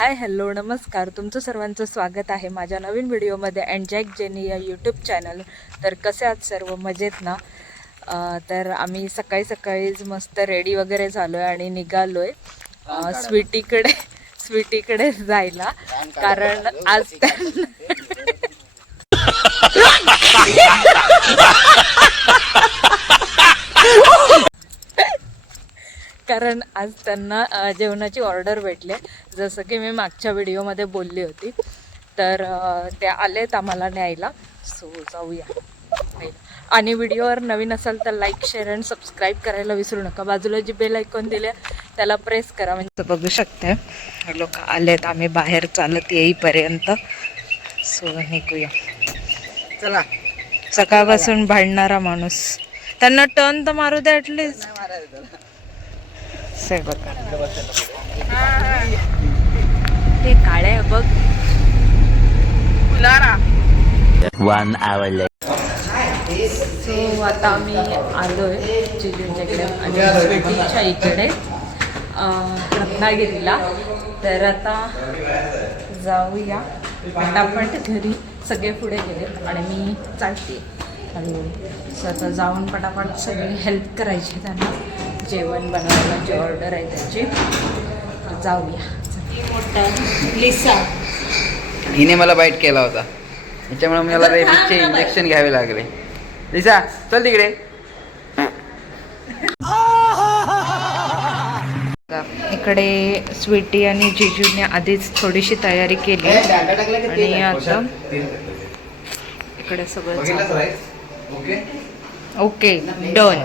Hi hello नमस्कार, तुमचं सर्वांचं स्वागत आहे माझ्या नवीन व्हिडिओमध्ये अँड जॅक जेनी या यूट्यूब चॅनल. तर कसे आहात सर्व, मजेत ना? तर आम्ही सकाळी सकाळीच मस्त रेडी वगैरे झालो आहे आणि निघालो आहे स्वीटीकडे जायला, कारण आज कारण आज त्यांना जेवणाची ऑर्डर भेटली, जसं की मी मागच्या व्हिडिओमध्ये बोलली होती. तर ते आलेत आम्हाला न्यायला, सो जाऊया. आणि व्हिडिओवर नवीन असाल तर लाईक शेअर आणि सबस्क्राईब करायला विसरू नका. बाजूला जी बेल आयकॉन दिले त्याला प्रेस करा, म्हणजे बघू शकते हे लोक आलेत. आम्ही बाहेर चालत येईपर्यंत सो निघूया. चला, सकाळपासून भांडणारा माणूस, त्यांना टर्न तर मारू दे ॲटलीस्ट. ते काळे बघ, 1 hour later. सो आता आम्ही आलोय जिजूंच्याकडे आणि स्वीटीच्या इकडे रत्नागिरीला. तर आता जाऊया पटापट घरी. सगळे पुढे गेलेत आणि मी चालते हळूहळू. सो आता जाऊन पटापट सगळी हेल्प करायची त्यांना, जेवण बनवायला जी ऑर्डर आहे त्याची. जाऊया. मोठा लिसा, हिने मला बाईट केला होता, त्याच्यामुळे मला रेबीजचे इंजेक्शन घ्यावे लागले. लिसा चल तिकडे. इकडे स्वीटी आणि जिजूने आधीच थोडीशी तयारी केली आणि आता इकडे सगळं ओके डन.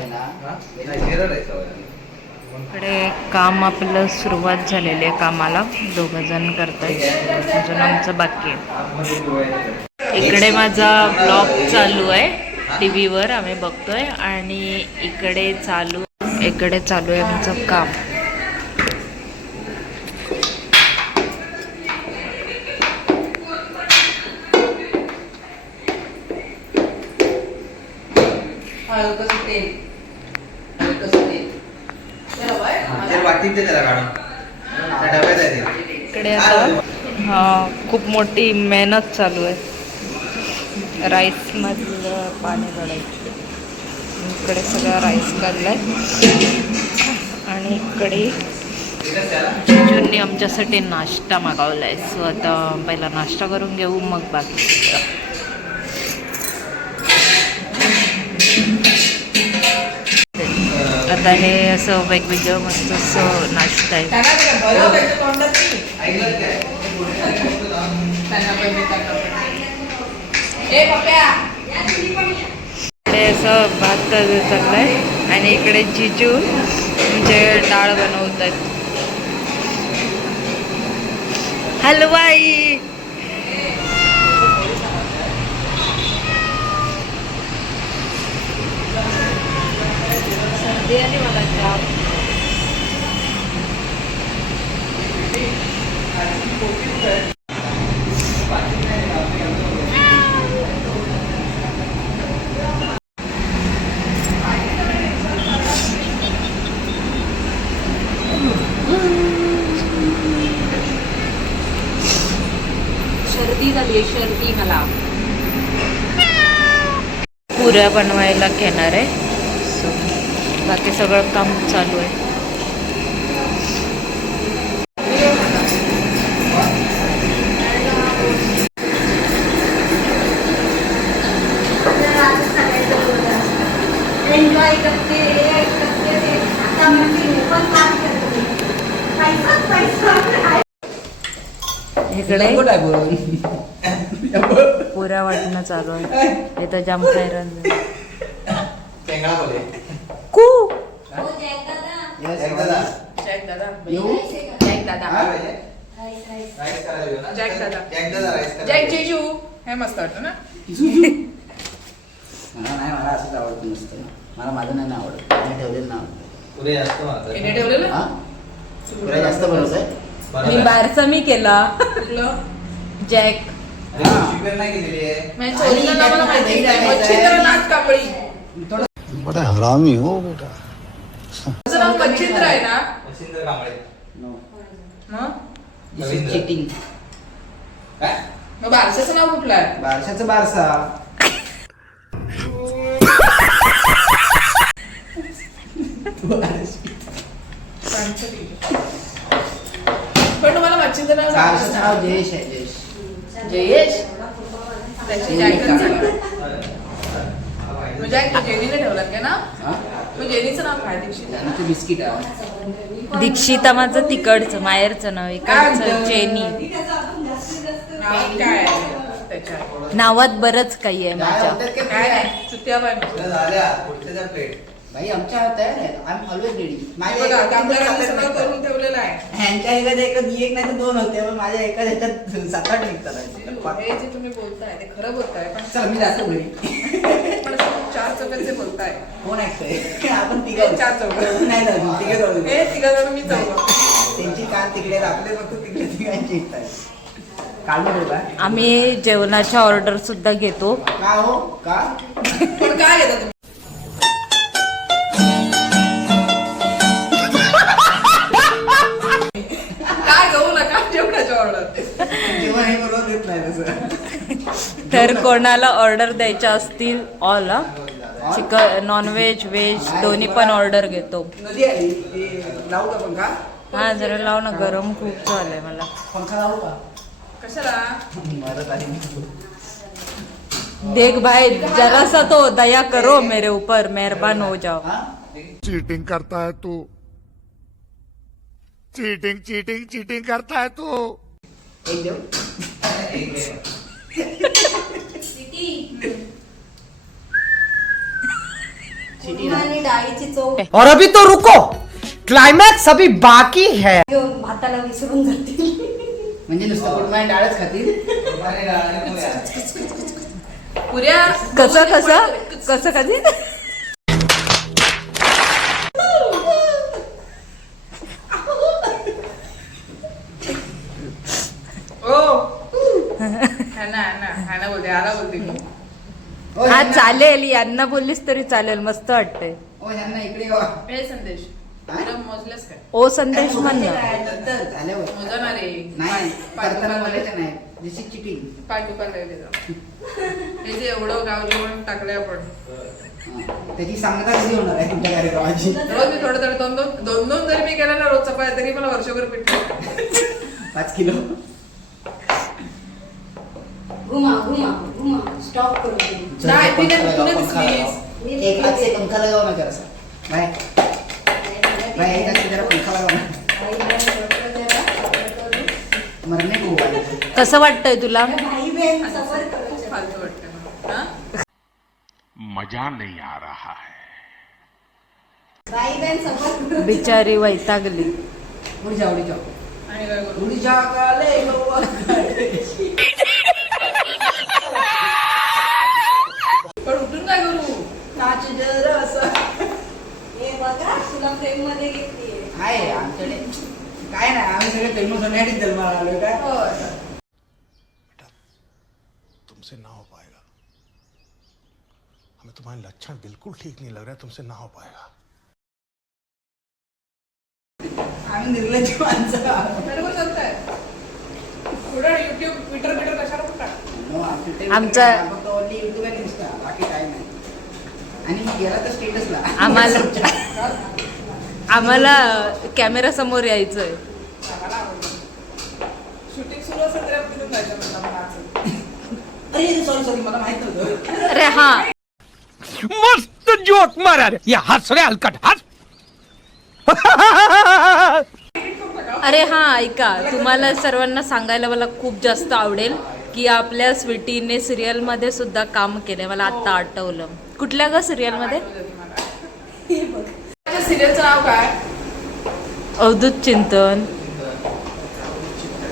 इकडे काम आपलं सुरुवात झालेली आहे कामाला, 2 जण करतायत, अजून आमचं बाकी आहे. इकडे माझा ब्लॉग चालू आहे टी व्हीवर, आम्ही बघतोय, आणि इकडे चालू आहे आमचं काम. इकडे आता खूप मोठी मेहनत चालू आहे. राईस मधलं पाणी काढायचं. इकडे सगळा राईस काढलाय आणि इकडे जिजूंनी आमच्यासाठी नाश्ता मागवलाय. सो आता पहिला नाश्ता करून घेऊ, मग बाकी. आता हे असं वेगवेगळं मस्त असं नाश्ता आहे. इकडे असं भात चाललाय आणि इकडे जिजू म्हणजे डाळ बनवत आहेत. हलवाई सर्दी आली मला जाम. सर्दी झाली, सर्दी मला. पुऱ्या बनवायला घेणार आहे, सो बाकी सगळं काम चालू आहे. इकडे पुऱ्या वाटणं चालू आहे. इथं जाम हैराण जॅक जेजू हे मस्त वाटतं ना. मला असंच आवडतं नसतं. मला माझं नाही आवडत, मी ठेवलेलं नाव ठेवलेलं पुऱ्या जास्त बनवत आहे. मी बाहेरचा मी केला जॅक. बड़ा हरामी हो बेटा. मच्छिंद्र आहे ना. चिटिंग. काय मग बारशाचं नाव कुठलं आहे? बारशाचं बारसा. पण तुम्हाला मच्छीचं नाव बारशाचं सांगितलं नाव ना? जयेश आहे. जयेश. जयेश त्याची जायकच म्हणजे जेनीने ठेवलं का ना? हा? मग जेनीचं नाव काय दीक्षित? आमचं बिस्किट आहे. दीक्षिता माझं तिकडचं माहेरचं नाव, इकडचं जेनी. नाव काय आहे त्याच्या? नावात बरंच काही आहे माझ्या. काय नाही चुत्या बाय बाई आमच्या तयार आहे. I am always ready. बघा कामगारांचं नाव करून ठेवलेलं आहे. ह्यांच्या एकाच एक नाही तर 2 होते, पण माझ्या एका ह्याच्यात 7-8 निघतात. हे जे तुम्ही बोलताय ते खरं बोलताय पण चल मी जातो घरी. पण असं 4 चौकाचे बोलताय. कोण ऐकतंय? आपण हे तिघं 4 चौक नाही जाऊ, तिघं जाऊ. हे तिघं मी चौक. त्यांची कान तिकडे आहेत, आपले फक्त तिकडे तिघांची इच्छा आहे. काढून ठेवू का? आम्ही जेवणाच्या ऑर्डर सुद्धा घेतो. का हो? का? पण काय घेता तुम्ही? काय घेऊ नका जेवणाच्या ऑर्डर. जेवण हे बरोबर देत नाही तसं. तर कोणाला ऑर्डर द्यायच्या असतील ऑल चिकन नॉनव्हेज व्हेज दोन्ही पण ऑर्डर घेतो. नदी आली ते लावू का पंखा? हा जरा लाव ना, गरम खूप झालंय मला. पंखा लावू का? कशाला? मदत आली. देख भाई जरा सा तो दया करो मेरे ऊपर, मेहरबान हो जाओ. हा? चीटिंग करता है तू, चीटिंग चीटिंग चीटिंग करता है तू. एक देऊ? आणि डाळीची चव और अभी तो रुको, क्लाइमैक्स अभी बाकी है. घेऊन भाताला विसरून जातील. म्हणजे नुसतं कुटुंबाने डाळच खातील. पुऱ्या कसं कधी ओ हॅना बोलते आला बोलते मी. ओ, हा ह्यांना- चालेल, यांना बोललीस तरी चालेल, मस्त वाटतंय. ओ, ह्यांना इकडे गा. हे संदेश तुला मोजलेस काय? ओ संदेश म्हण ना. नंतर झाल्यावर. मोजणार आहे. नाही पाठ करताना दुखायला बोलायचं नाही. जशी चिटिंग. पाठ दुखायला लागले जरा. हे जे एवढं गाव जेवण टाकले आपण त्याची सांगता कधी होणार आहे तुमच्या कार्यक्रमाची? रोज मी थोडं दोन जरी मी केलं ना रोज चपात्या तरी मला वर्षभर पीठ लागतं. 5 किलो. घुमा घुमा घुमा स्टॉप करू दे. नाही, ती नाही, पंखा तू नाही लगाओ, दिसलीस. एक हात से पंखा लगाओ ना जरासा. बाय बाय, एक हात से जरा पंखा लगाओ ना. मरने को हुआ है. कसं वाटतंय तुला? भाई बहन सफर करू. खूप फालतू वाटतं मला. हा? मजा नहीं आ रहा है. भाई बहन सफर करू. बिचारी वैतागली. उडी जाओ, उडी जाओ. आणि काय करू? उडी जा काले गौआ. पण उठून काय करू? नाच जरासा. हे बघा तुला फ्रेम मध्ये घेतलीये. आहे आमच्याकडे काय नाही, आम्ही सगळे फेमस होण्यासाठी जन्माला आलोय काय. तुमसे ना हो पाएगा. हमें तुम्हारे लक्षण बिल्कुल ठीक नहीं लग रहा है. तुमसे ना हो पाएगा. आम्ही निर्लज्ज माणसं आहोत. बरं बरं चालतंय. पुढं युट्यूब ट्विटर कशाला पण टाक. No, आमचा- फक्त only YouTube आणि Insta, बाकी काय नाही. आणि गेला तर स्टेटसला आम्हाला कॅमेरा समोर यायचंय. मला आवडतं. शूटिंग सुरू असेल तरी आपण तिथून जायचं म्हणलं मला असं. अरे सॉरी मला माहित नव्हतं. अरे हा मस्त जोक मारा रे. या हंस रे हलकट हंस. अरे हा ऐका, तुम्हाला सर्वांना सांगायला मला खूप जास्त आवडेल की आपल्या स्वीटीने सिरियलमध्ये सुद्धा काम केलंय. मला आता आठवलं. कुठल्या ग सिरियलमध्ये? सिरियलचं नाव काय? अवधूत चिंतन.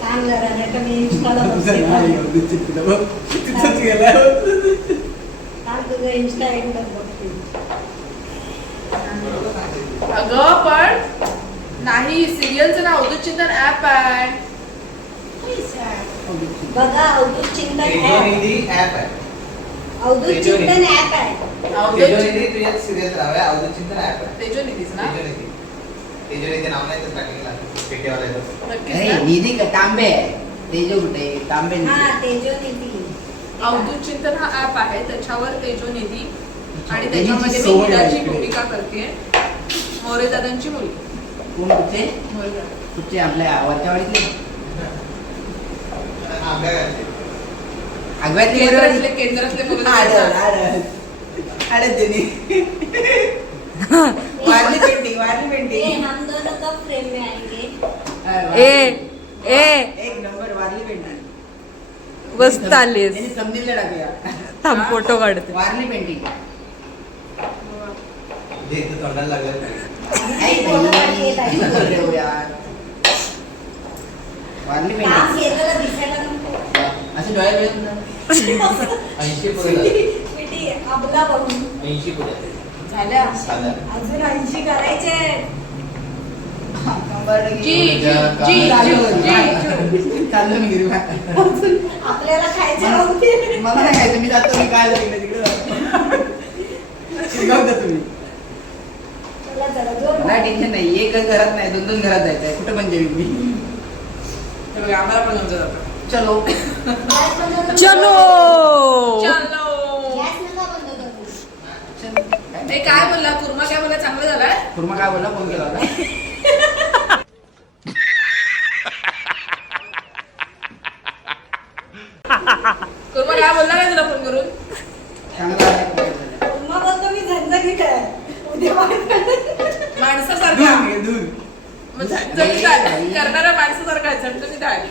सांग जरा नाही तर मी इंस्टाला बघते. तिथंच गेलाय. सांग तुझं इंस्टा एकदाच बघते. अगं पण नाही, सिरियलचं नाव अवधूत चिंतन ऍप आहे. बघा अवधूत चिंतन ऍप. अवधूत तेजोरी. चिंतन ऍप आहे. अवधूत तेजोनिधी सिरियल राहावे. अवधूत चिंतन ऍप आहे. तेजोनिधीच ना? तेजोनिधी. निधी का तांबे तेजो कुठे तांबे हा तेजो निधी. अवधूत चिंतन हा ऍप आहे, त्याच्यावर तेजोनिधी आणि तेजोची त्याच्यामध्ये मी सवय हिराची आहे. भूमिका करते. मोरे दादांची मुलगी. कोण कुठचे मोरे दादा. कुठचे आपल्या वरच्या वाडीतले आगव्यातले केंद्रातले मुलं वारली पेंटिंग ये हम दोनों कब फ्रेम में आएंगे? एक नंबर वारली पेंटिंग मस्त आलीस. त्यांनी समजून टाकूया थांब फोटो काढते. वारली पेंटिंग वारली काम पेंटिंग केलेलं दिसायला नको. असे डोळे पिटी अबला बघून झाल्या. अजून 80 करायचे. चाललो मी घरी आपल्याला खायचे नव्हते. मला नाही खायचं मी जातो मी काय तिकडे शिकवता तुम्ही चला जरा जोर नाही टेन्शन नाही एक घरात नाही दोन घरात जायचं आहे कुठं पण जेवी मी आम्हाला पण जमतं जातं. चलो गॅस बंद करू. चलो. गॅस नका बंद करू. ते काय बोलला कुर्मा, काय बोलला, चांगलं झालाय. कुर्मा काय बोलला फोन केला होता कुर्मा काय बोलला काय तुला फोन करून? चांगला आहे. मग बोलतो मी झणझणीत आहे. उद्या माणसासारखा दूर मग झणझणीत आहे. करणाऱ्या माणसासारखा आहे, झणझणीत आहे.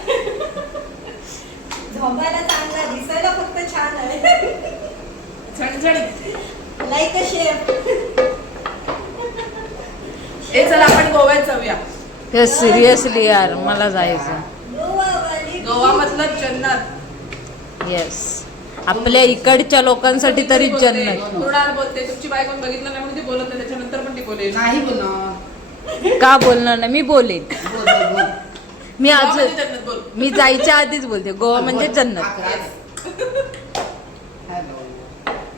झोपायला चांगला, दिसायला फक्त छान आहे. झणझणीत. Like a chef. ए चला आपण गोव्यात जाऊया. सिरियसली यार मला जायचं. गोवा मतलब जन्नत. येस, आपल्या इकडच्या लोकांसाठी तरी जन्नत. कुणाल बोलते तुमची बायकोन बघितलं नाही म्हणून ती बोलत नाही, त्याच्यानंतर पण ती बोलेल. नाही बोलणार का बोलणार नाही, मी बोलेन. बोल बोल बोल मी गोवा आज म्हणजे जन्नत बोल. मी जायच्या आधीच बोलते गोवा म्हणजे जन्नत. हॅलो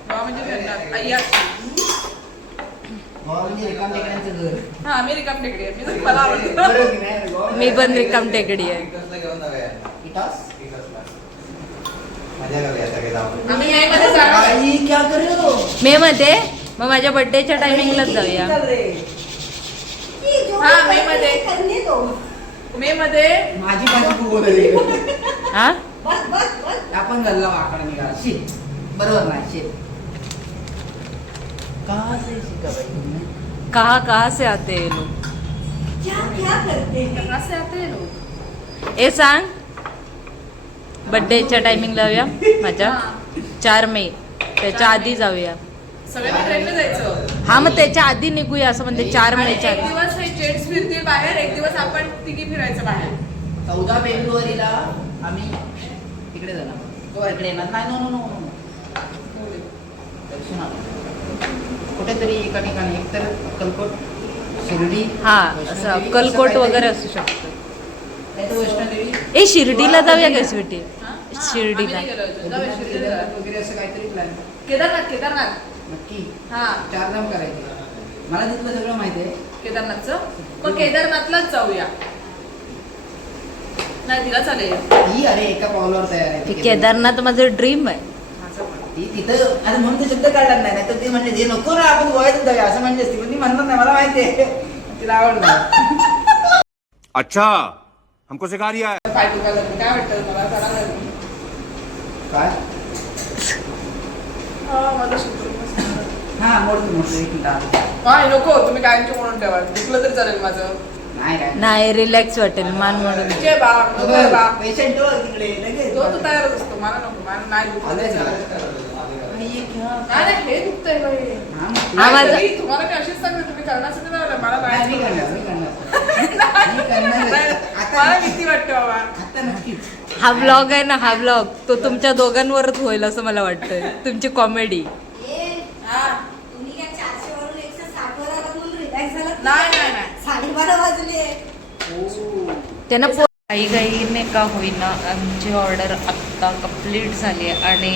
गोवा म्हणजे जन्नत. अय्याशी. गोवा म्हणजे रिकाम टेकड्यांचं घर हा आम्ही रिकाम टेकडी आहे. मी मला आवडतं. बरोबर की नाही गोवा मी पण रिकाम टेकडी आहे. इटास आम्ही मे मध्ये जाणार. आई क्या कर रहे हो मे मध्ये मग माझ्या बर्थडेच्या टायमिंगलाच जाऊया. हा, मे मध्ये. करने दो. मे मध्ये माझी खूप बोलली हा बस बस बस. आपण गल्ला वाकडा निघाला शीत बरोबर नाही शीत कहाँ से सीखा भाई तुमने कहाँ से आते हैं लोग. क्या क्या करते हैं? कसे आते लोक. ए सांग बर्थडेच्या टायमिंगला जाऊया माझ्या 4 मे त्याच्या आधी जाऊया. सगळ्यांनी ट्रेनने जायचं. हा मग त्याच्या आधी निघूया असं म्हणते 4 आणि मेच्या एक आधी. दिवस हे जेट्स फिरतील बाहेर, एक दिवस आपण तिघी फिरायचं बाहेर. 14 फेब्रुवारीला आम्ही इकडे जाणार गोवा इकडे येणार नाही नो नो नो कुठेतरी एका ठिकाणी एकतर अक्कलकोट शिर्डी हा वैष्णोदेवी, असं असं अक्कलकोट काहीतरी. वगैरे असू शकतं. नाही तर वैष्णोदेवी ए शिर्डीला जाऊया काय स्वीटी. हा? शिर्डीला. आम्ही नाही गेलो अजून. जाऊया शिर्डीला जाऊया. वगैरे असं काहीतरी प्लॅन केदारनाथ. केदारनाथ. नक्की हा 4 धाम करायचे मला तिथलं सगळं माहिती आहे केदारनाथचं. मग केदारनाथलाच जाऊया. नाही तिला चालेल. ही अरे एका पावलावर तयार आहे ते केदारनाथ माझं ड्रीम आहे. माझं पण. ती तिथं अरे म्हणून ते शब्द काढणार नाही तर ती म्हणजे जे नको ना आपण गोव्यात जाऊया असं म्हणजे असते पण ती म्हणतात नाही मला माहिती आहे तिला आवडणार अच्छा हमको सिखा रिया है. पाय दुखायला लागले. काय वाटतं मला करायला लागली. काय माझं शुक्र. हा मोडतो एक मिनिट काय नको तुम्ही कायमचे म्हणून ठेवा. दुखलं तरी चालेल माझं. नाही काय नाही रिलॅक्स वाटेल मान म्हणून. जे बा नको आहे बा. पेशंट तिकडे लगेच तो तर तयारच असतो. मला नको. मला नाही दुखलं तरी चालेल. नाही नाही, हे दुखतंय बाई. हा, माझं- नाही, तुम्हाला मी अशीच सांगते तुम्ही करण्यासाठी नाही, मला नाही मला भीती वाटते बाबा. आता नक्कीच हा व्लॉग आहे ना, हा व्लॉग तो तुमच्या दोघांवरच होईल असं मला वाटतंय. तुमची कॉमेडी. ए, हा. तुम्ही काय 400 वरून 160 वर आलात म्हणून रिलॅक्स झालात? नाही नाही नाही 12:30 वाजले. त्यांना घाईघाईने का होईना आमची ऑर्डर आत्ता कंप्लीट झाली आहे आणि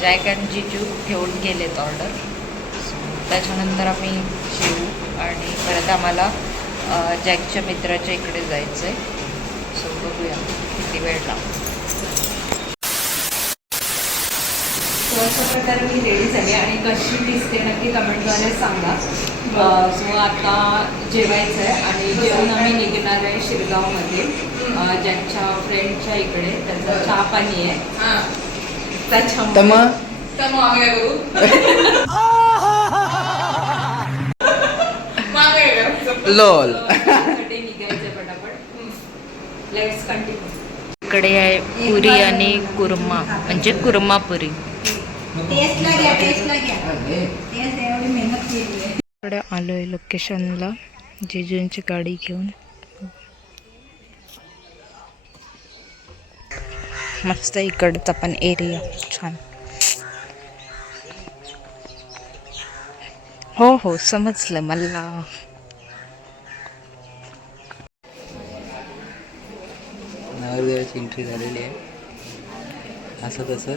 जॅक अँड जिजू ठेवून गेलेत ऑर्डर. त्याच्यानंतर आम्ही जेवू आणि परत आम्हाला जॅकच्या मित्राच्या इकडे जायचं आहे. सो बघूया किती वेळ लागतो. सो अशा प्रकारे मी रेडी झाली आणि कशी दिसते नक्की कमेंटद्वारे सांगा. सो आता जेवायचं आहे आणि जेवून आम्ही निघणार आहे शिरगावमध्ये जॅकच्या फ्रेंडच्या इकडे. त्याचं चहा पाणी आहे त्याच्यामुळे तर मग तर मग आम्ही काय करू मग आम्ही काय करू लोल त्यासाठी निघायचं पटापट. Let's continue. इकडे आहे पुरी आणि कुर्मा म्हणजे कुर्मा पुरी. टेस्टला घ्या टेस्ट एवढी मेहनत केली आहे. इकडे आलोय लोकेशनला जेजूंची गाडी घेऊन. मस्त इकडचा पण एरिया छान. हो हो समजलं मला. नवरदेवाची एंट्री झालेली आहे. असं तसं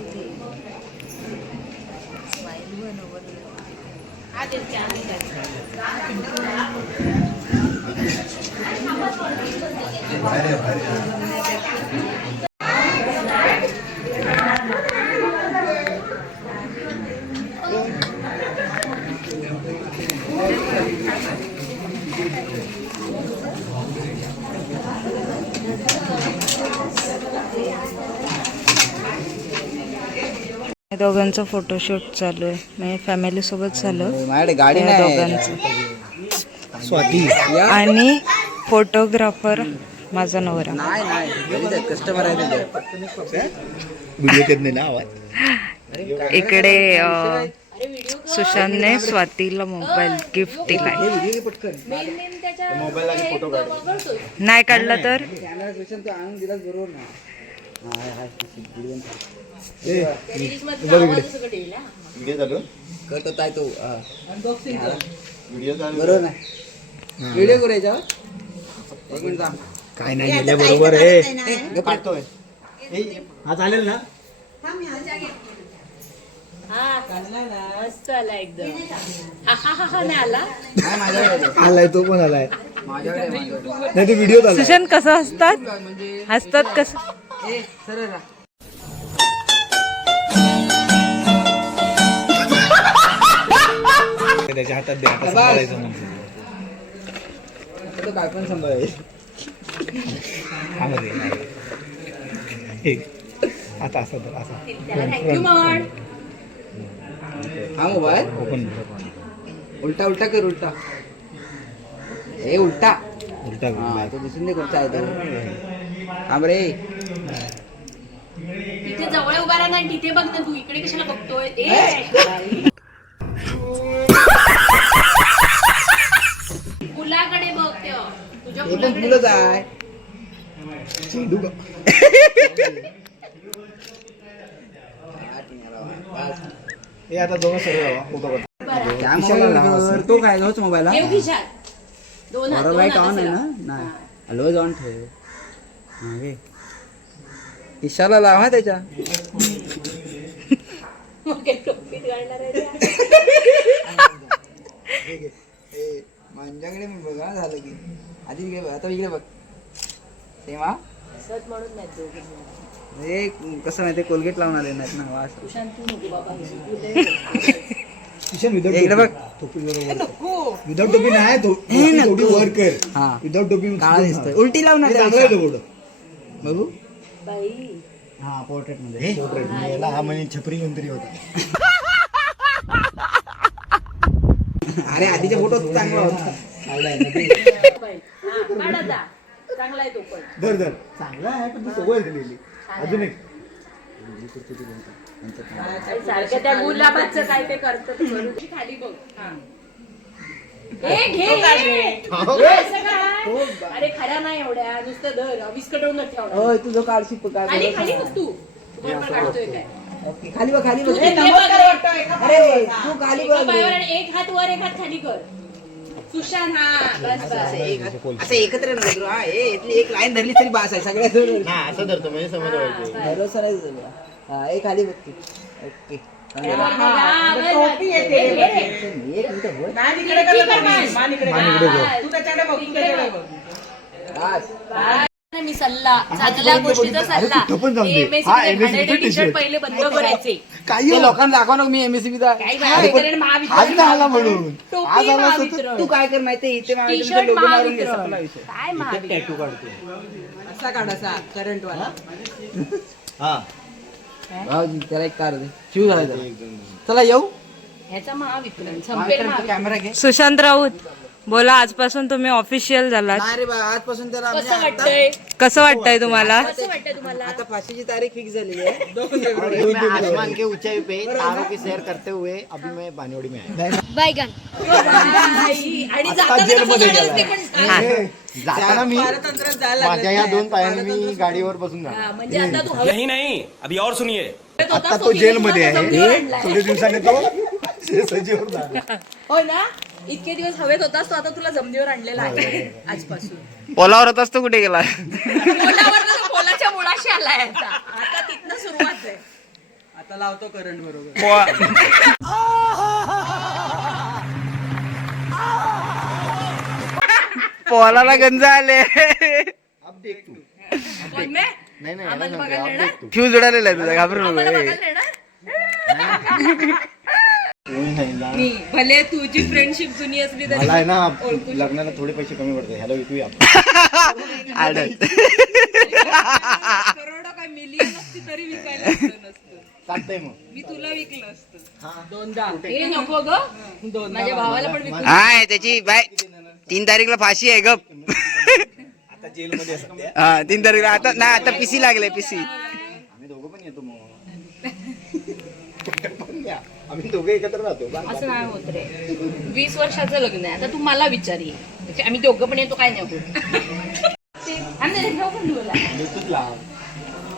दोघांचं फोटोशूट चालू आहे. म्हणजे फॅमिली सोबत झालं माझ्याकडे गाडी या नाही. दोघांचं. स्वाती आणि फोटोग्राफर माझा नवरा. नाही कस्टमर आहे इकडे सुशांतने स्वातीला मोबाईल गिफ्ट दिलाय. नाही काढला तर आणून दिलास बरोबर ना. करतो काय तो बरोबर ना. व्हिडिओ करायचा. एक मिनिट थांब. काय नाही गेले बरोबर आहे. पाठतोय. हा चालेल ना. आलाय तो पण आलाय. नाही ते व्हिडिओ सुशांत कसं हसतात हसतात कसं. त्याच्या हातात द्या आता सांभाळायचं म्हणजे. काय पण सांभाळायचं. आता असं तर असं हा मोबाईल ओपन उलटा उलटा कर. उलटा ए उलटा उलटा हा तो दिसून दे कोणता आहे तो. थांब रे. तिथे जवळ उभा राहा नाही तिथे बघ ना तू इकडे कशाला बघतोय. फुलाकडे बघ तेव्हा तुझ्या हे पण फुलंच आहे. चेंडू का? हे आता दोन सर्व फोटो त्या मोबाईल तो काय तोच मोबाईल ठेव खिशात. दोन हात, दोन लाईट हात ऑन आहे असं ना. नाही लोज ऑन ठेव. मागे इशाला लावा त्याच्या. मग काय टोपीत घालणार आहे त्या? माझ्याकडे बघा झालं की आधी घे. आता इकडे बघ. सेम हा सत म्हणून नाही दोघे. हे कसं माहिती कोलगेट लावून आले नाहीत ना वास. सुशांत तू नको बाबा इकडे बघ. विदाउट टोपी नाही तो थोडी वर कर. हा विदाउट टोपी काळा दिसतोय. उलटी लावून चांगला आहे तो फोटो. बघू. बाई. हा पोर्ट्रेट मध्ये याला हा म्हणे छपरी कोणतरी होता. अरे आधीचे फोटो चांगला होता. काढ आता. चांगला आहे तो पण. धर धर चांगला आहे पण तू सवय दिलेली. अजून एक सारखं त्या गुलाबाचं काय ते करतं ते करू दे. खाली बघ. हा. घे असं काय? अरे खऱ्या नाही एवढ्या नुसतं धर विस्कटवून ठेवणार. होय तुझं काढशी खाली खाली बघ तू बरोबर काढतोय काय. खाली बघ. खाली तू बघ. तिथे बघ रे. अरे तू खाली एका बघ. पायावर आणि एक हात वर एक हात खाली कर. सुशांत हा बस बस. असं एकत्र नव्हतं. हा इथली एक लाईन धरली तरी बास आहे सगळ्या. असं धरतो म्हणजे समज भरोसा नाही तुझा. हा एक खाली बघ तू. ओके टोपी येते मान इकडे कर, मान इकडे कर. तू त्याच्याकडे बघ, तू त्याच्याकडे बघ. मी सल्ला चांगल्या गोष्टीचा सल्ला कुठं पण जाऊ दे. MSC हा, मध्ये MSC घाणेरडे चे टी-शर्ट t-shirt. पहिले बंद करायचे. काही ते लोकांना दाखवा ना मी एमएससीबीचा काही महावितरण महावितरण आज नाही आला म्हणून टोपी आज आला असता तर महावितरण तू काय कर माहितीये इथे टी-शर्ट लोगो मारून घे, महावितरण संपला विषय. काय महावितरण टॅटू काढतो असा काढ, असा करंट वाला हा त्याला एक कार दे शिव झाला चला येऊ ह्याचा महावितरण संपेल महावितरण. कॅमेरा घे. सुशांत राऊत बोला, आजपासून तुम्ही ऑफिशियल झालात. नाही रे बा, आजपासून त्याला कसं म्हणजे वाटतंय कसं वाटतंय तुम्हाला? कसं वाटतंय तुम्हाला आता फाशीची तारीख फिक्स झालेली आहे. मैं आसमान के ऊंचाई पे तारों की सैर करते हुए अभी मैं बानेवाडी में आया आणि जाताना कसं जाणार ते पण जाताना मी पारतंत्र्यात जायला माझ्या या 2 पायांनी मी गाडीवर बसून जाणार. हा, म्हणजे आता तू हवेत यही नहीं, अभी और सुनिए. आता तो जेलमध्ये आहे, थोडे दिवसांनी तो सजीवर जाणार. हो ना, इतके दिवस हवेत होतास तो आता तुला जमिनीवर आणलेला आहे आजपासून. पोलावर होतास तो कुठे गेला पोलावर तर पोलाच्या मुळाशी आलाय आता तिथनं सुरुवात आहे. आता लावतो करंट बरोबर. पोलाला गंज आले अब देख तू. पण नाही, नाही नाही आम्हाला याला बघायला सांगते, अब येणार? देख तू. फ्यूज उडालेला आहे तुझा, घाबरू आम्हाला नको बघायला येणार? कोणी नाही ना. मी भले तुझी फ्रेंडशिप जुनी असली तरी मला आहे ना लग्नाला थोडे पैसे कमी पडते. ह्याला विकूया आडत करोडो काय मिलियन असती तरी विकायला असतं नसतं. चालतंय मग. मी तुला विकलं असतं. दोनदा हे नको ग, माझ्या भावाला पण विकू. हाय त्याची बाय 3 तारीखला फाशी आहे गप. आता जेलमध्ये असते. हा 3 तारीखला आता नाही, आता पीसी लागले पीसी. आम्ही दोघं पण येतो मग. पण या. आम्ही दोघे एकत्र राहतो. असं नाही होत रे. 20 वर्षाचं लग्न आहे आता तू मला विचारी, आम्ही दोघं पण येतो काय नाही होत. ते आम्ही नाही घेऊ पण तुला. ब्लूटूथ लाव.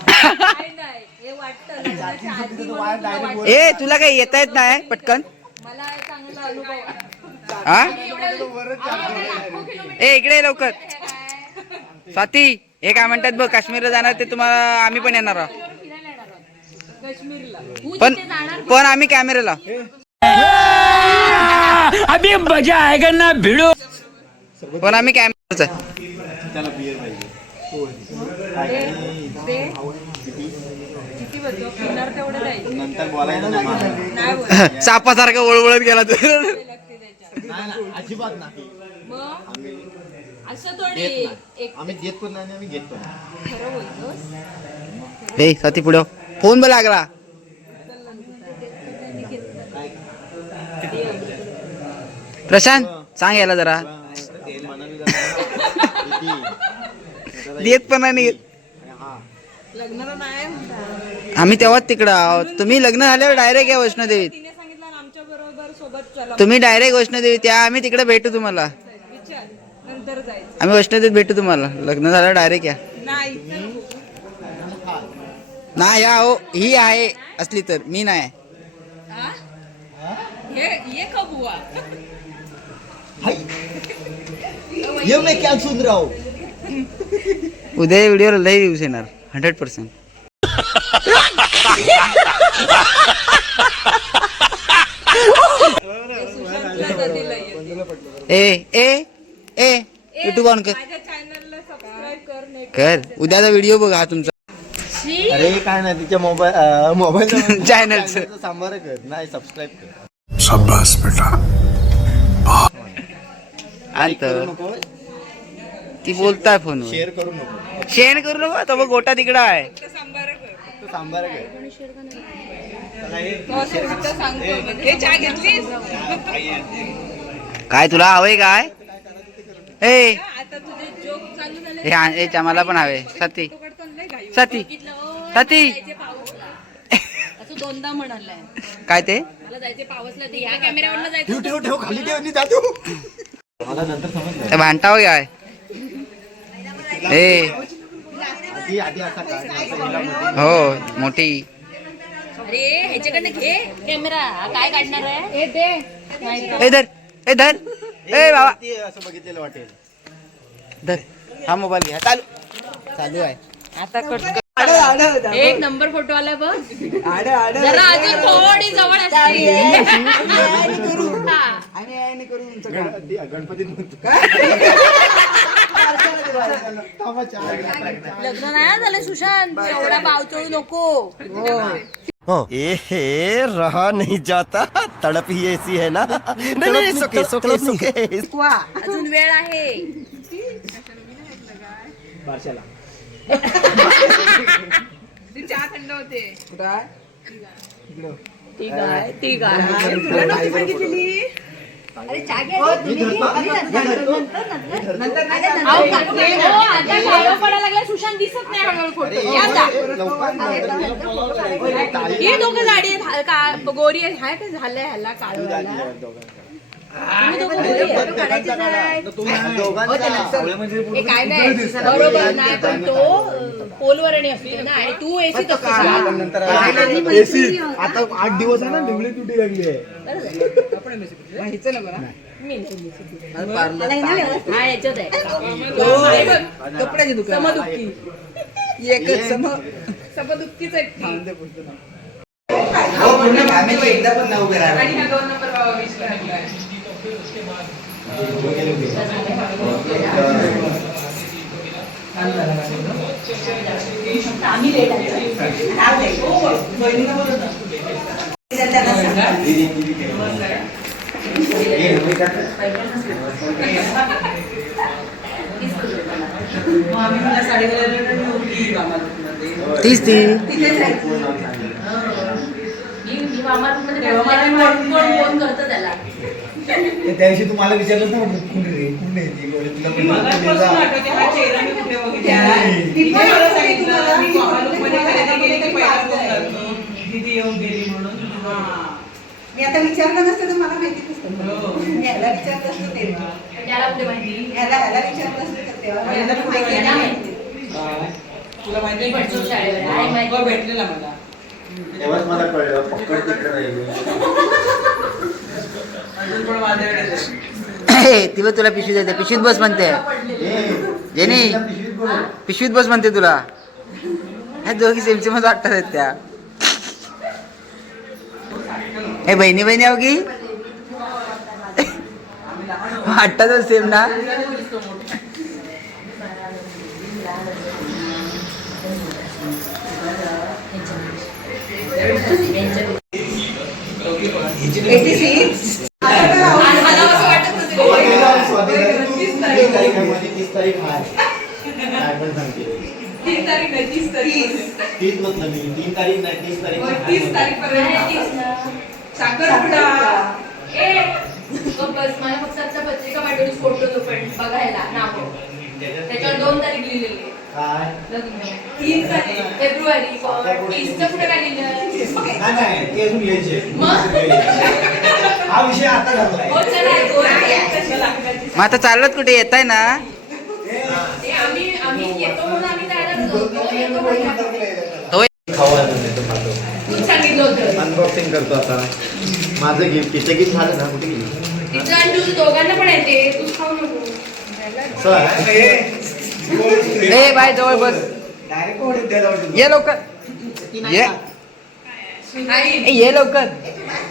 काय नाही, हे वाटतं लग्नाच्या आधी म्हणून तुला वाटतं. ए तुला काही येता येत नाही पटकन मला चांगला अनुभव आहे. हा ए इकडे ये लवकर. स्वाती हे काय म्हणतात बघ, काश्मीरला जाणार ते तुम्हाला आम्ही पण येणार आहोत. फिरायला येणार आहोत काश्मीरला. तू पण तिथे जाणार पण आम्ही कॅमेऱ्याला अभी मजा आएगा ना भिड़ो. पण आम्ही कॅमेराचा त्याला बियर पाहिजे. किती बघतो फिरणार तेवढं जाईल. नंतर बोलायचं नाही मला. नाही बोल. सापासारखा वळवळत गेला तू. नाही, अजिबात नाही. मग असं थोडी एक आम्ही देत पण नाही आणि आम्ही घेत पण नाही. खरं बोलतोस. ए स्वाती पुढे फोन बघ लागला. प्रशांत सांग याला जरा. मनाली जाणार. किती? देत पण नाही. हा. लग्नाला नाही म्हणतात. आम्ही तेव्हाच तिकडं आहोत. तुम्ही लग्न झाल्यावर डायरेक्ट या वैष्णोदेवीत. तिने सांगितलं ना आमच्या बरोबर सोबत चला तुम्ही डायरेक्ट वैष्णोदेवी त्या आम्ही तिकडे भेटू तुम्हाला. विचार नंतर जायचं. आम्ही वैष्णोदेवीत भेटू तुम्हाला. लग्न झाल्यावर डायरेक्ट या. नाही नाही या हो, ही आहे असली तर मी नाही. ये कब हुआ? ये मैं क्या सुन रहा हूँ. उद्या व्हिडिओला लई व्ह्यूज येणार 100%. ए ए ए युट्यूब ऑन कर. माझ्या चॅनलला सबस्क्राईब कर. नाही कर उद्याचा व्हिडिओ बघा हा तुमचा अरे काय नाही तिच्या मोबाईल चॅनलचं. सांबार कर नाही सबस्क्राईब कर. आणत नको ती बोलताय फोनवर. शेअर करू नको. शेण करू नको आता बघ गोटा तिकडं आहे. फक्त सांबार कर. हे चहा घेतलीस? काय तुला हवंय काय ए आता तुझे जोक चालू झाले. हे हे मला पण हवे. साथी साथी साथी असं 2दा म्हणालाय. काय ते मला जायचे पावसला ते ह्या कॅमेऱ्यावरनं जायचं. ठेव ठेव ठेव खाली ठेव आणि जा तू. मला नंतर समजलं. ते भांटाव काय ए आधी आधी असा काय असं हिला मध्ये. हो मोठी. अरे ह्याच्याकडनं घे कॅमेरा. हा काय काढणार आहे? हे दे. ए धर ए धर ए बाबा ती असं बघितलेलं वाटेल. धर हा मोबाईल घ्या. चालू चालू आहे. आता कट एक नंबर फोटो आला बघ. आड आड जरा अजून थोडी जवळ असते. आणि करू तुमचं काम. लग्न नाही झालं सुशांत, एवढा भाव चोळू नको. रहा नहीं जाता, तड़प ही ऐसी है ना. नहीं, सुके सुके सुके. अजून वेळ आहे. बारशाला चहा थंड होते. कुठं आहे? ठीक आहे, ठीक आहे. तुला नव्हती सांगितलेली. अरे चहा घ्या. तुम्ही घे. नंतर. अहो, काकी, हो, आता काळं पडायला लागला. सुशांत दिसत नाही हळूहळू फोटो. या आता. हे दोघं जाडी आहेत. गोरी आहे. हाय काय झालंय ह्याला काळं व्हायला? तुम्ही दोघं गोरी आहेत. हे काय नाही बरोबर नाही, पण तो पोलवरणी असतो ना आणि तू एसीत असतो. एसी आता 8 दिवस आहे ना निवडी तुटी लागली आहे. हिचं नको ना. मी नाही. पार्लर हा याच्यात आहे. कपड्याची दुकान समदुःखी. एकच समदुःखीच आहे ती. पूर्ण फॅमिली एकदा पण नाही उभे राहिला. आणि हा 2 नंबर विश लागलाय. आम्ही लेट आहे. आम्ही मला साडी घालायला नव्हती मामामध्ये. तीच ती मी मामामध्ये कोण करतं त्याला. त्या दिवशी तुम्हाला विचारलं ना कुठे रे तुला मी मगाचपासून आठवते हा चेहरा मी कुठे बघितला. तिने मला सांगितलं मी मामामध्ये खरेदी केली की पहिला फोन करतो. दीदी येऊन गेली म्हणून. मी आता विचारलं नसतं तर मला माहिती नसतं. मी ह्याला विचारलं असतं तेव्हा. त्याला कुठे माहिती. ह्याला विचारलं असतं तर तेव्हा ह्याला मला कुठे माहिती नाही नाही. तुला माहिती पडतो शाळेवर. आहे माहिती. भेटलेला मला. तेव्हाच मला कळलं पक्कड तिकडे राहिली. अजून पण माझ्याकडे तिला तुला पिशवी देते. पिशवीत बस म्हणते जेनी. पिशवीत बस म्हणते तुला. ह्या दोघी सेमसेमच वाटतात आहेत त्या. हे बहिणी बहिणी अहो की वाटतातच सेम ना. मला फक्त आता पत्रिका पाठवली फोटो पण बघायला नाव. त्याच्यावर 2 तारीख लिहिलेली आहे. 3 तारीख फेब्रुवारी. 30चं कुठे काय लिहिलं. हा विषय आता झालाय. हो, चला, मग आता चालत कुठे येत आहे ना. आम्ही येतो म्हणून आम्ही तयारच होतो. येतो म्हणून तूच सांगितलं होतं. अनबॉक्सिंग करतो आता माझं गिफ्ट. तिचं गिफ्ट झालं ना कुठे गेली. तिचं आणि तुझं दोघांना पण येते. तूच खाऊ नको. ए बाय जवळ बस. ये लवकर ये. ए, ये लवकर.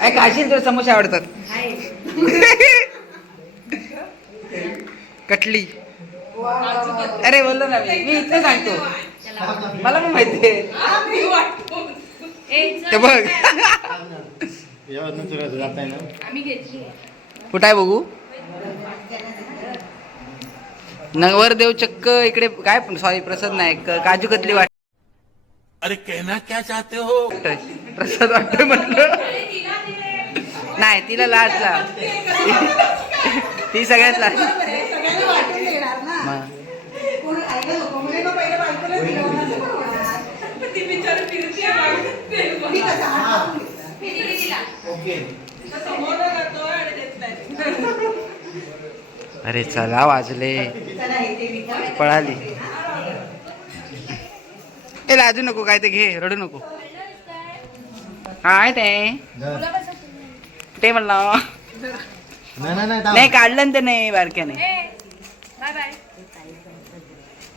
काय खाशील तुला समोसे आवडतात. कटली. अरे बोललो ना मी इथं सांगतो. मला पण माहिती आहे ते बघ. आम्ही घेतली. कुठं आहे बघू. नवरदेव चक्क इकडे काय सॉरी प्रसाद नाईक काजू कतली वाट. अरे कहना क्या चाहते हो. प्रसाद वाटतोय म्हटलं. नाही तिला लाजला. ती सगळ्यात लाज. सगळ्यांना वाटून देणार ना. कोण ऐकलं नको म्हणजे मग पहिलं बायकोला दिलं. ती बिचारी फिरते आहे. ठीक आहे. समोर जातो आणि देत नाही. अरे चला वाजले. चला इथे विचार. पळाली. ए लाजू नको. काय ते घे. रडू नको. काय ते म्हणलं नाही काढलं ना ते नाही बारक्याने.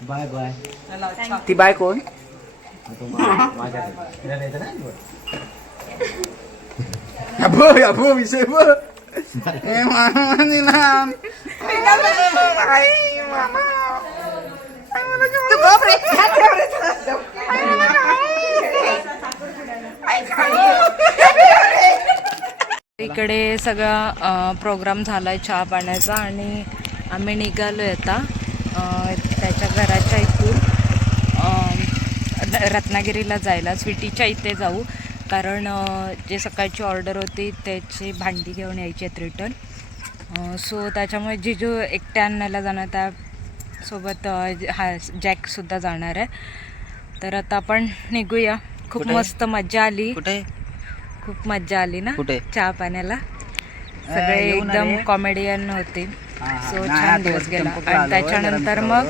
Bye bye. ती बाय कोण. अबो विषय बघ. ए मामा निनाम. तू गप रे. इकडे सगळा प्रोग्राम झालाय चहा पाण्याचा आणि आम्ही निघालोय आता त्याच्या घराच्या इथून रत्नागिरीला जायला. स्वीटीच्या इथे जाऊ कारण जे सकाळची ऑर्डर होती त्याची भांडी घेऊन यायची आहेत रिटर्न. सो त्याच्यामुळे जिजू एकट्या आणायला जाणार, त्यासोबत हा जॅकसुद्धा जाणार आहे. तर आता आपण निघूया. खूप मस्त मजा आली. कुठे खूप मजा आली ना कुठे? चहा पाण्याला. सगळे एकदम कॉमेडियन होते. सो छान दिवस गेला आणि त्याच्यानंतर मग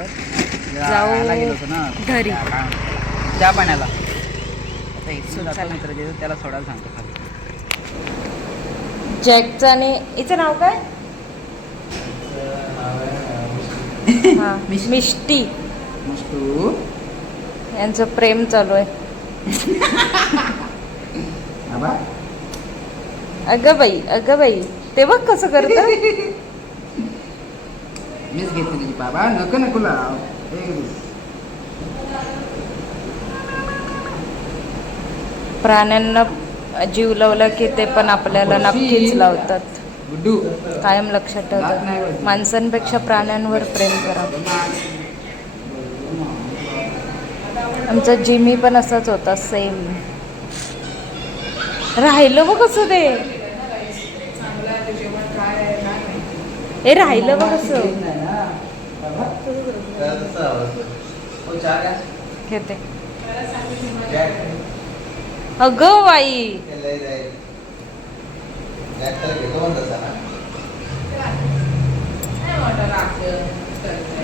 जाऊ घरी चहा पाण्याला. आता इथून जातो मित्र त्याला सोडायला सांगतो खाली. जॅकचं आणि हिचं नाव काय? हां मिष्टी. मस्तू यांचं प्रेम चालू आहे. अगं बाई ते बघ कसं करत. मीच घेते तुझी बाबा. नको लाव. प्राण्यांना जीव लावला की ते पण आपल्याला नक्कीच लावतात. गुड्डू कायम लक्षात ठेवतात. माणसांपेक्षा प्राण्यांवर प्रेम करा. आमचा जिमी पण असाच होता सेम. राहिलं बघ कसं ते. हे राहिलं बघ कसं. घेते. अगं बाई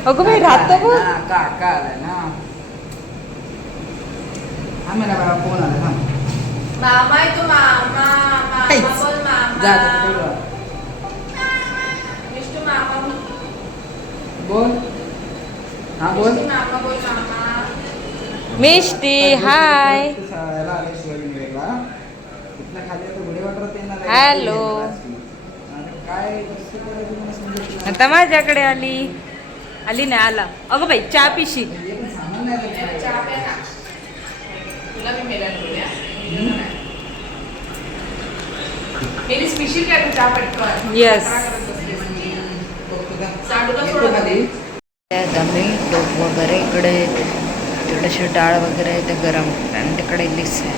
अगं बाई राहतं बघ. काका आलाय ना. आम्ही ना बाबा फोन आला थांब. मामा आहे तो मामा. मामा बोल जा मामा. विष्णू मामा बोल. हा बोल. मामा बोल मामा. मिष्टी हाय. हॅलो. आता माझ्याकडे आली नाही. आला. अगं बाई चहा पिशी. तुला मी मेलन बोलूया. मेरी स्पेशल काय चहा पटकन. येस. साडूला सोडत आधी. टोप वगैरे इकडे थोडीशी डाळ वगैरे आहे ते गरम आणि तिकडे लिस आहे.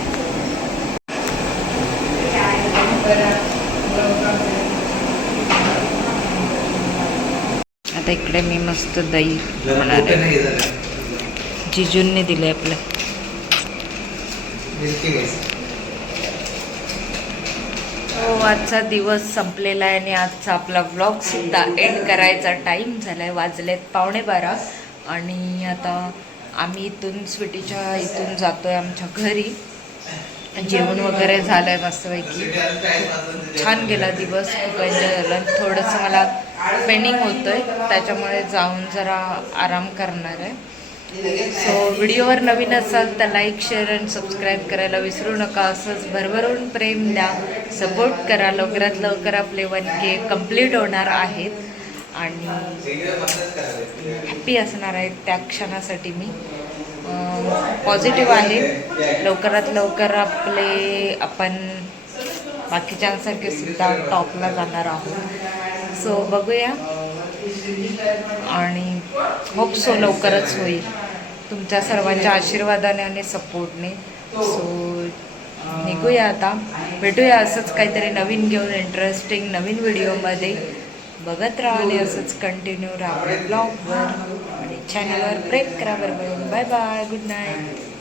आता इकडे मी मस्त दही म्हणाले जिजूंनी दिले आपल्या. आजचा दिवस संपलेला आहे आणि आजचा आपला व्लॉग सुद्धा एंड करायचा टाईम झालाय. वाजलेत 11:15 आणि आता आम्ही इथून स्वीटीच्या इथून जातोय आमच्या घरी. जेवण वगैरे झालंय मस्तपैकी. छान गेला दिवस. खूप एन्जॉय झालं. थोडंसं मला पेंडिंग होतंय त्याच्यामुळे जाऊन जरा आराम करणार आहे. सो व्हिडिओवर नवीन असाल तर लाईक शेअर आणि सबस्क्राईब करायला विसरू नका. असंच भरभरून प्रेम द्या, सपोर्ट करा. लवकरात लवकर आपले 1K कंप्लीट होणार आहेत आणि हॅप्पी असणार आहे त्या क्षणासाठी. मी पॉझिटिव्ह आहे. लवकरात लवकर आपण बाकीच्यांसारखे सुद्धा टॉपला जाणार आहोत. सो बघूया आणि होप सो लवकरच होईल तुमच्या सर्वांच्या आशीर्वादाने आणि सपोर्टने. सो निघूया आता. भेटूया असंच काहीतरी नवीन घेऊन इंटरेस्टिंग नवीन व्हिडिओमध्ये. बघत राहा असंच कंटिन्यू राहा ब्लॉगवर आणि चॅनलवर प्रेम करा. बरोबर. Bye bye. Good night.